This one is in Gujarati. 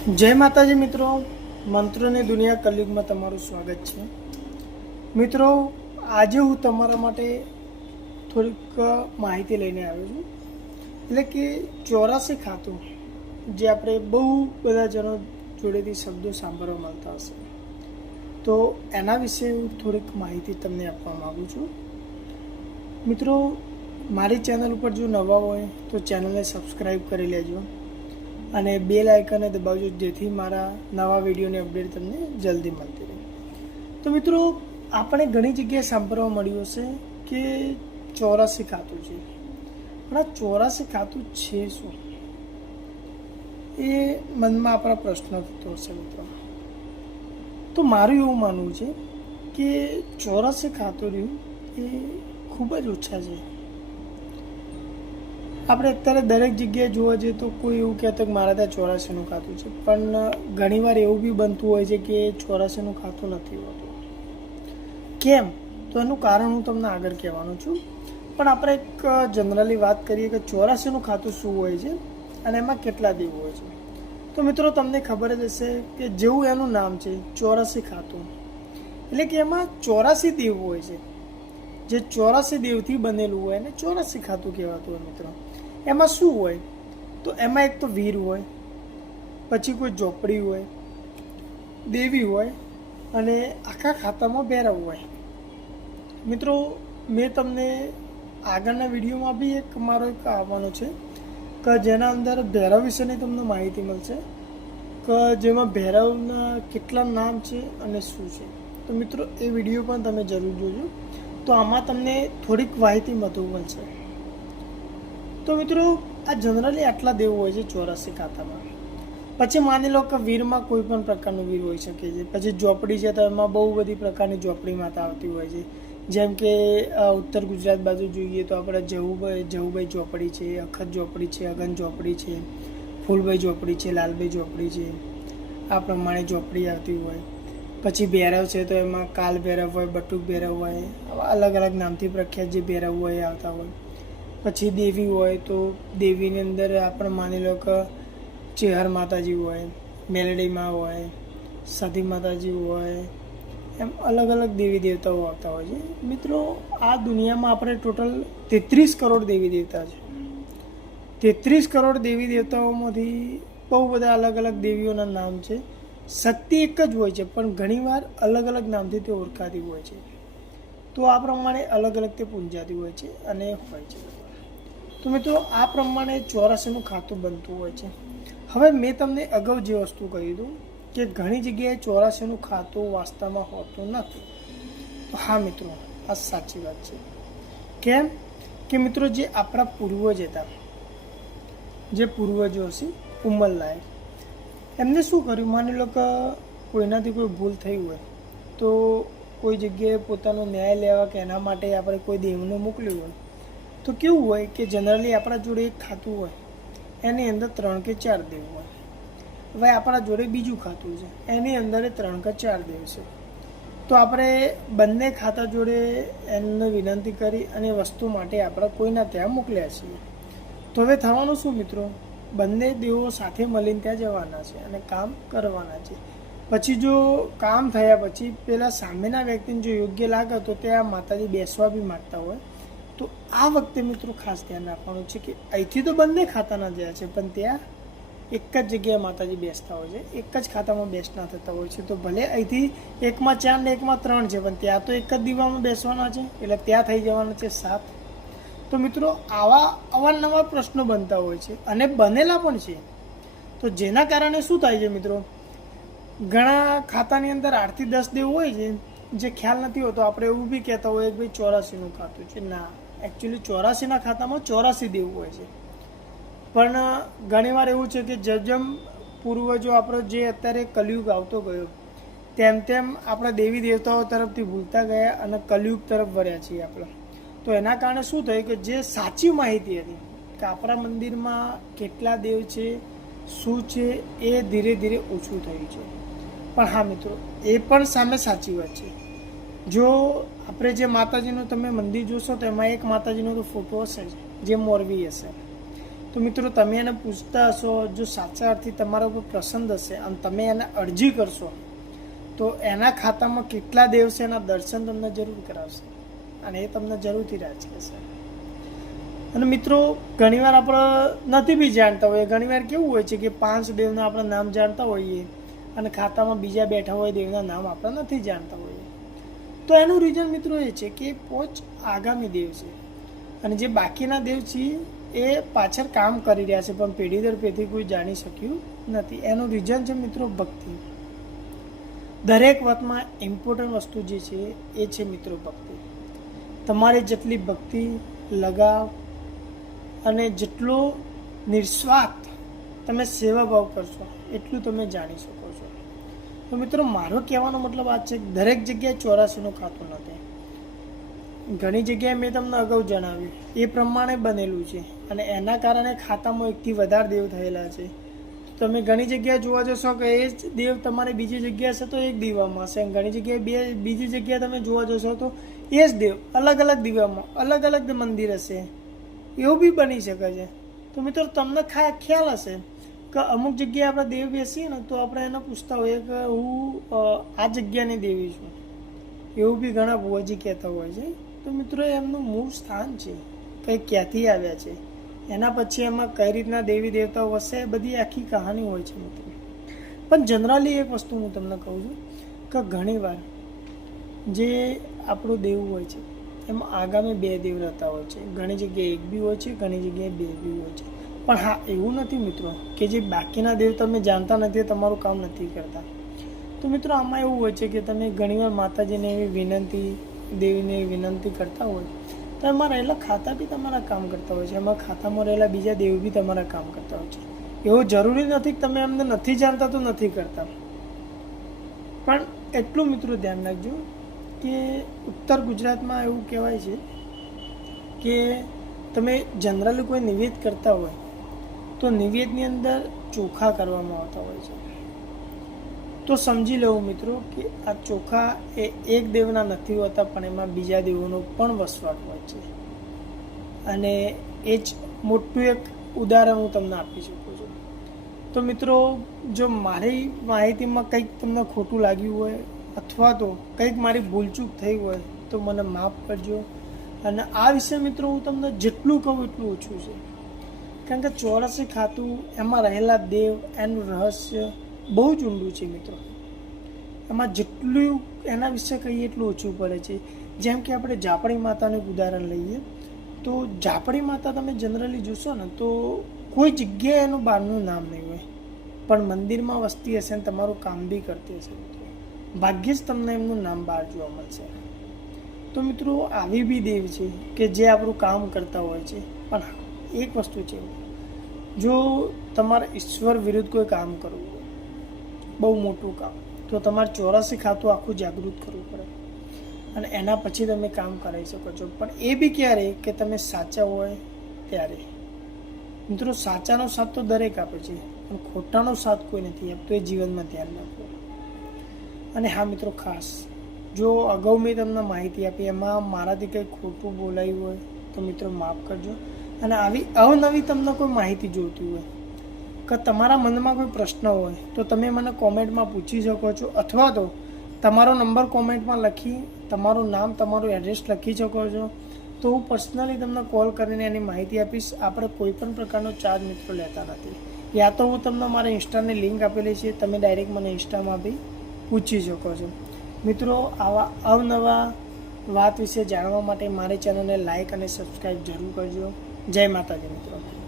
જય માતાજી મિત્રો, મંત્રોની દુનિયા કલયુગમાં તમારું સ્વાગત છે. મિત્રો, આજે હું તમારા માટે થોડીક માહિતી લઈને આવ્યો છું. એટલે કે ચોરાસી ખાતું, જે આપણે બહુ બધા જણો જોડેથી શબ્દો સાંભળવા મળતા હશે. તો એના વિશે હું થોડીક માહિતી તમને આપવા માગું છું. મિત્રો, મારી ચેનલ ઉપર જો નવા હોય તો ચેનલને સબસ્ક્રાઈબ કરી લેજો. અને બેલ આઇકને દબાવજો, જેથી મારા નવા વિડીયોની અપડેટ તમને જલ્દી મળતી રહે. તો મિત્રો, આપણે ઘણી જગ્યાએ સાંભળવા મળ્યું હશે કે ચોરાસી ખાતું છે. પણ આ ચોરાસી ખાતું છે શું? એ મનમાં આપણા પ્રશ્ન થતો હશે મિત્રો. તો મારું એવું માનવું છે કે ચોરાસી ખાતું રહ્યું એ ખૂબ જ ઓછા છે. આપણે અત્યારે દરેક જગ્યાએ જોવા જઈએ તો કોઈ એવું કહેતો કે મારા ત્યાં ચોરાસીનું ખાતું છે. પણ ઘણીવાર એવું બી બનતું હોય છે કે ચોરાસીનું ખાતું નથી હોતું. કેમ? તો એનું કારણ હું તમને આગળ કહેવાનું છું. પણ આપણે એક જનરલી વાત કરીએ કે ચોરાસીનું ખાતું શું હોય છે અને એમાં કેટલા દેવું હોય છે. તો મિત્રો, તમને ખબર જ હશે કે જેવું એનું નામ છે ચોરાસી ખાતું. એટલે કે એમાં ચોરાસી દેવું હોય છે. જે ચોરાસી દેવથી બનેલું હોય એને ચોરાસી ખાતું કહેવાતું હોય મિત્રો. એમાં શું હોય? તો એમાં એક તો વીર હોય, પછી કોઈ ઝોપડી હોય, દેવી હોય, અને આખા ખાતામાં ભેરવ હોય. મિત્રો, મેં તમને આગળના વિડીયોમાં બી એક મારો એક આવવાનો છે કે જેના અંદર ભૈરવ વિશેની તમને માહિતી મળશે કે જેમાં ભૈરવના કેટલા નામ છે અને શું છે. તો મિત્રો, એ વીડિયો પણ તમે જરૂર જોજો. તો આમાં તમને થોડીક માહિતી વધુ મળશે. તો મિત્રો, આ જનરલી આટલા દેવો હોય છે ચોરાસી ખાતામાં. પછી માની લો કે વીરમાં કોઈ પણ પ્રકારનું વીર હોઈ શકે છે. પછી ઝોપડી છે તો એમાં બહુ બધી પ્રકારની ઝોપડી માતા આવતી હોય છે. જેમ કે ઉત્તર ગુજરાત બાજુ જોઈએ તો આપણે જહુભાઈ જહુભાઈ ઝોપડી છે, અખત ઝોપડી છે, અગન ઝોપડી છે, ફૂલભાઈ ઝોપડી છે, લાલભાઈ ઝોપડી છે, આ પ્રમાણે ઝોપડી આવતી હોય. પછી ભૈરવ છે તો એમાં કાલ ભૈરવ હોય, બટુક ભૈરવ હોય, આવા અલગ અલગ નામથી પ્રખ્યાત જે ભૈરવ હોય આવતા હોય. પછી દેવી હોય તો દેવીની અંદર આપણે માની લો કે ચેહર માતાજી હોય, મેલડીમાં હોય સતી માતાજી હોય, એમ અલગ અલગ દેવી દેવતાઓ આવતા હોય છે. મિત્રો, આ દુનિયામાં આપણે ટોટલ તેત્રીસ કરોડ દેવી દેવતા છે. તેત્રીસ કરોડ દેવી દેવતાઓમાંથી બહુ બધા અલગ અલગ દેવીઓના નામ છે. શક્તિ એક જ હોય છે, પણ ઘણીવાર અલગ અલગ નામથી તે ઓળખાતી હોય છે. તો આ પ્રમાણે અલગ અલગ તે પૂંજાતી હોય છે અને હોય છે. તો મિત્રો, આ પ્રમાણે ચોરાસીનું ખાતું બનતું હોય છે. હવે મેં તમને અગાઉ જે વસ્તુ કહી દઉં કે ઘણી જગ્યાએ ચોરાસીનું ખાતું વાસ્તવમાં હોતું નથી. હા મિત્રો, આ સાચી વાત છે. કેમ? કે મિત્રો, જે આપણા પૂર્વજ હતા, જે પૂર્વજો હશે ઉંમરલાયક એમને શું કર્યું? માની લો કે કોઈનાથી કોઈ ભૂલ થઈ હોય, તો કોઈ જગ્યાએ પોતાનો ન્યાય લેવા કે એના માટે આપણે કોઈ દેવને મોકલ્યું હોય, તો કેવું હોય કે જનરલી આપણા જોડે એક ખાતું હોય, એની અંદર ત્રણ કે ચાર દેવ હોય. હવે આપણા જોડે બીજું ખાતું છે, એની અંદર ત્રણ કે ચાર દેવ છે. તો આપણે બંને ખાતા જોડે એમને વિનંતી કરી અને વસ્તુ માટે આપણે કોઈના ત્યાં મોકલ્યા છીએ. તો હવે થવાનું શું મિત્રો? બંને દેવો સાથે મળીને ત્યાં જવાના છે અને કામ કરવાના છે. પછી જો કામ થયા પછી પેલા સામેના વ્યક્તિને જો યોગ્ય લાગે તો ત્યાં માતાજી બેસવા બી માગતા હોય. તો આ વખતે મિત્રો ખાસ ધ્યાન રાખવાનું છે કે અહીંથી તો બંને ખાતાના ગયા છે, પણ ત્યાં એક જ જગ્યાએ માતાજી બેસતા હોય છે. એક જ ખાતામાં બેસના થતા હોય છે. તો ભલે અહીંથી એકમાં ચાર ને એકમાં ત્રણ છે, પણ ત્યાં તો એક જ દીવામાં બેસવાના છે. એટલે ત્યાં થઈ જવાના છે સાત તો મિત્રો, આવા અવારનવાર પ્રશ્નો બનતા હોય છે અને બનેલા પણ છે. તો જેના કારણે શું થાય છે મિત્રો? ઘણા ખાતાની અંદર આઠથી દસ દેવું હોય છે, જે ખ્યાલ નથી હોતો. આપણે એવું બી કહેતા હોય કે ભાઈ ચોરાસીનું ખાતું છે. ના એકચ્યુઅલી ચોરાસીના ખાતામાં ચોરાસી દેવું હોય છે. પણ ઘણીવાર એવું છે કે જેમ જેમ પૂર્વજો આપણો જે અત્યારે કલયુગ આવતો ગયો, તેમ તેમ આપણા દેવી દેવતાઓ તરફથી ભૂલતા ગયા અને કલયુગ તરફ વળ્યા છીએ આપણે. તો એના કારણે શું થયું કે જે સાચી માહિતી હતી કે આપણા મંદિરમાં કેટલા દેવ છે, શું છે, એ ધીરે ધીરે ઓછું થયું છે. પણ હા મિત્રો, એ પણ સામે સાચી વાત છે. જો આપણે જે માતાજીનું તમે મંદિર જોશો તો એમાં એક માતાજીનો તો ફોટો હશે જ મોરબી હશે. તો મિત્રો, તમે એને પૂછતા હશો, જો સાચા અર્થી તમારા ઉપર પ્રસન્ન હશે અને તમે એને અરજી કરશો, તો એના ખાતામાં કેટલા દેવ છે એના દર્શન તમને જરૂર કરાવશે. અને એ તમને જરૂરથી રાજી હશે. અને મિત્રો, ઘણીવાર આપણે નથી બી જાણતા હોઈએ. ઘણીવાર કેવું હોય છે કે પાંચ દેવના આપણે નામ જાણતા હોઈએ અને ખાતામાં બીજા બેઠા હોય દેવના નામ આપણે નથી જાણતા હોઈએ. તો એનું રીઝન મિત્રો એ છે કે પોચ આગામી દેવ છે. અને જે બાકીના દેવ છે, એ પાછળ કામ કરી રહ્યા છે, પણ પેઢી દર પેઢી કોઈ જાણી શક્યું નથી. એનું રીઝન છે મિત્રો ભક્તિ. દરેક વાતમાં ઇમ્પોર્ટન્ટ વસ્તુ જે છે, એ છે મિત્રો ભક્તિ. તમારી જેટલી ભક્તિ લગાવ અને જેટલો નિસ્વાર્થ તમે સેવા ભાવ કરશો, એટલું તમે જાણી શકો છો. તો મિત્રો, મારો કહેવાનો મતલબ આ છે દરેક જગ્યાએ ચોરાસીનું ખાતું નથી ઘણી જગ્યાએ મેં તમને અગાઉ જણાવ્યું, એ પ્રમાણે બનેલું છે અને એના કારણે ખાતામાં એકથી વધારે દેવ થયેલા છે. તમે ઘણી જગ્યાએ જોવા જશો કે એ જ દેવ તમારે બીજી જગ્યાએ છે તો એક દીવામાં હશે ઘણી જગ્યાએ બે, બીજી જગ્યાએ તમે જોવા જશો તો એ જ દેવ, અલગ અલગ દીવામાં, અલગ અલગ મંદિર હશે. એવું બી બની શકે છે. તો મિત્રો, તમને ખ્યાલ હશે કે અમુક જગ્યાએ આપણે દેવ બેસીએ ને, તો આપણે એને પૂછતા હોઈએ કે હું આ જગ્યાની દેવી છું. એવું બી ઘણા ભુવાજી કહેતા હોય છે. તો મિત્રો, એમનું મૂળ સ્થાન છે. કંઈ ક્યાંથી આવ્યા છે? એના પછી એમાં કઈ રીતના દેવી દેવતાઓ વસે બધી આખી કહાની હોય છે મિત્રો. પણ જનરલી એક વસ્તુ હું તમને કહું છું કે ઘણીવાર જે આપણું દેવ હોય છે. એમાં આગામી બે દેવ રહેતા હોય છે. ઘણી જગ્યાએ એક બી હોય છે, ઘણી જગ્યાએ બે બી હોય છે. પણ હા, એવું નથી મિત્રો, કે જે બાકીના દેવ તમે જાણતા નથી તમારું કામ નથી કરતા. તો મિત્રો આમાં એવું હોય છે કે તમે ઘણીવાર માતાજીને એવી વિનંતી, દેવીને વિનંતી કરતા હોય, તો એમાં રહેલા ખાતા બી તમારા કામ કરતા હોય છે. એમાં ખાતામાં રહેલા બીજા દેવ બી તમારા કામ કરતા હોય છે. એવું જરૂરી નથી કે તમે એમને નથી જાણતા તો નથી કરતા. પણ એટલું મિત્રો ધ્યાન રાખજો કે ઉત્તર ગુજરાતમાં એવું કહેવાય છે કે તમે જનરલી કોઈ નિવેદ કરતા હોય, તો નિવેદની અંદર ચોખા કરવામાં આવતા હોય છે. તો સમજી લેવું મિત્રો કે આ ચોખા એ એક દેવના નથી હોતા, પણ એમાં બીજા દેવોનો પણ વસવાટ હોય છે. અને એ જ મોટું એક ઉદાહરણ હું તમને આપી શકું છું. તો મિત્રો, જો મારી માહિતીમાં કંઈક તમને ખોટું લાગ્યું હોય અથવા તો કંઈક મારી ભૂલચૂક થઈ હોય તો મને માફ કરજો. અને આ વિશે મિત્રો હું તમને જેટલું કહું એટલું ઓછું છે. કારણ કે ચોરાસી ખાતું એમાં રહેલા દેવ એનું રહસ્ય બહુ જ ઊંડું છે મિત્રો. એમાં જેટલું એના વિશે કહીએ એટલું ઓછું પડે છે. જેમ કે આપણે જાપડી માતાનું ઉદાહરણ લઈએ, તો જાપડી માતા તમે જનરલી જોશો ને, તો કોઈ જગ્યાએ એનું બહારનું નામ નહીં હોય. પણ મંદિરમાં વસ્તી હશે ને તમારું કામ બી કરતી હશે. ભાગ્યે જ તમને એમનું નામ બહાર જોવા મળશે. તો મિત્રો, આવી બી દેવ છે કે જે આપણું કામ કરતા હોય છે. પણ એક વસ્તુ છે. જો તમારે ઈશ્વર વિરુદ્ધ કોઈ કામ કરવું હોય, બહુ મોટું કામ, તો તમારે ચોરાસી ખાતું આખું જાગૃત કરવું પડે. અને એના પછી તમે કામ કરાવી શકો છો. પણ એ બી ક્યારે કે તમે સાચા હોય ત્યારે. મિત્રો, સાચાનો સાથ તો દરેક આપે છે, પણ ખોટાનો સાથ કોઈ નથી આપતો, એ જીવનમાં ધ્યાન રાખો અને હા મિત્રો, ખાસ. જો અગાઉ મેં તમને માહિતી આપી, એમાં મારાથી કંઈ ખોટું બોલાયું હોય, તો મિત્રો માફ કરજો. અને આવી અવનવી તમને કોઈ માહિતી જોઈતી હોય, કે તમારા મનમાં કોઈ પ્રશ્ન હોય, તો તમે મને કોમેન્ટમાં પૂછી શકો છો, અથવા તો તમારો નંબર કોમેન્ટમાં લખી, તમારું નામ, તમારું એડ્રેસ લખી શકો છો. તો હું પર્સનલી તમને કોલ કરીને એની માહિતી આપીશ. આપણે કોઈ પણ પ્રકારનો ચાર્જ મિત્રો લેતા નથી. યા તો હું તમને મારા ઇન્સ્ટાની લિંક આપેલી છે, તમે ડાયરેક્ટ મને ઇન્સ્ટામાં બી પૂછી શકો છો. મિત્રો, આવા અવનવા વાત વિશે જાણવા માટે મારી ચેનલને લાઇક અને સબસ્ક્રાઈબ જરૂર કરજો. જય માતાજી મિત્રો.